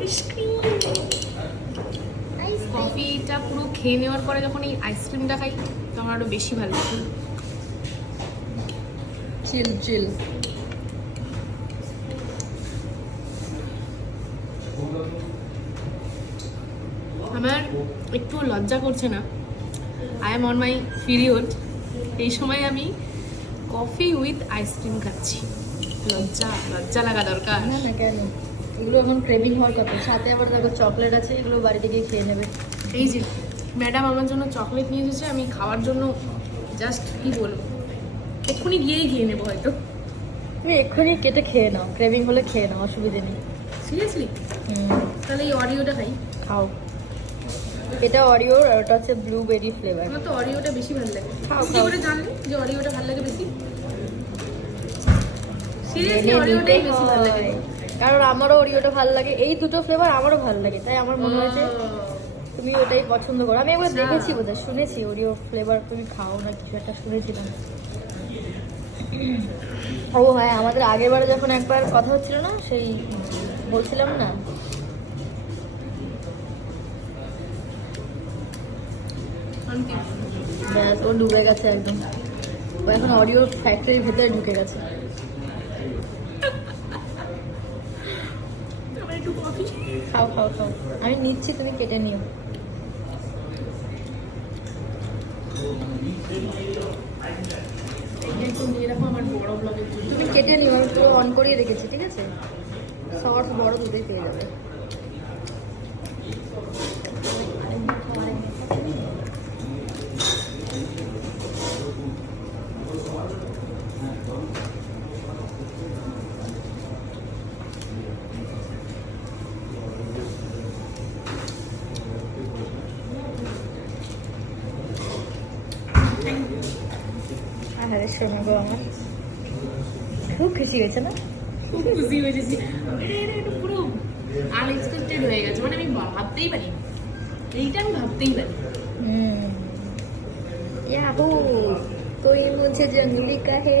Ice cream. কফিটা পুরো খেয়ে নেওয়ার পরে যখন এই আইসক্রিমটা খাই তখন আরো বেশি ভালো লাগে। চিল চিল। আমার একটু লজ্জা করছে না, I am on my period, এই সময় আমি কফি উইথ আইসক্রিম খাচ্ছি। লজ্জা লজ্জা লাগা দরকার। না না কেন, এগুলো এখন ক্রেভিং হওয়ার কথা। সাথে আবার দেখো চকলেট আছে, এগুলো বাড়িতে গিয়ে খেয়ে নেবে। এই যে ম্যাডাম আমার জন্য চকলেট নিয়ে এসেছে, আমি খাওয়ার জন্য জাস্ট কি বলবো, এক্ষুনি গিয়েই খেয়ে নেবো হয়তো। তুমি এক্ষুনি কেটে খেয়ে নাও, ক্রেভিং হলে খেয়ে নাও, অসুবিধে নেই। সিরিয়াসলি? তাহলে এই অরিওটা খাই। খাও। এটা অরিও আর ওটা হচ্ছে ব্লুবেরি ফ্লেভার। আমার তো অরিওটা বেশি ভালো লাগে। খাও, কি খাও। করে জানলে যে অরিওটা ভালো লাগে বেশি? জেনে সিরিয়াসলি অরিওটাই নিতে বেশি ভালো লাগে। হয়। কারণ আমারও অরিওটা ভালো লাগে, এই দুটো ফ্লেভার আমারও ভালো লাগে, তাই আমার মনে হয়েছে তুমি ওটাই পছন্দ করো। আমি একবার আচ্ছা। দেখেছি, বোধহয় শুনেছি ওরিও ফ্লেভার তুমি খাও না, কিছু একটা শুনেছিলাম। ও হ্যাঁ, আমাদের আগের বারে যখন একবার কথা হচ্ছিল না, সেই বলছিলাম না, শান্তি। ব্যাস ও ডুবে গেছে একদম। ও এখন অডিও ফ্যাক্টরির ভেতরে ঢুকে গেছে। আমার একটু কফি। খাও খাও খাও, আমি নিচ্ছি, তুমি কেটে নিও। একটু নিয়ে রাখো আমার বড় ব্লগের জন্য। তুমি কেটে নিও, আমি পুরো অন করিয়ে রেখেছি, ঠিক আছে? সস বড় দুটোই পেয়ে যাবে। আরে শোনো গো, আমার খুব খুশি হয়েছে না? খুব খুশি হয়েছি। এটা একটু পুরো আনএক্সপেক্টেড হয়ে গেছে, মানে আমি ভাবতেই পারি, এইটা আমি ভাবতেই পারি। याहू कोई मुझे जंगली का है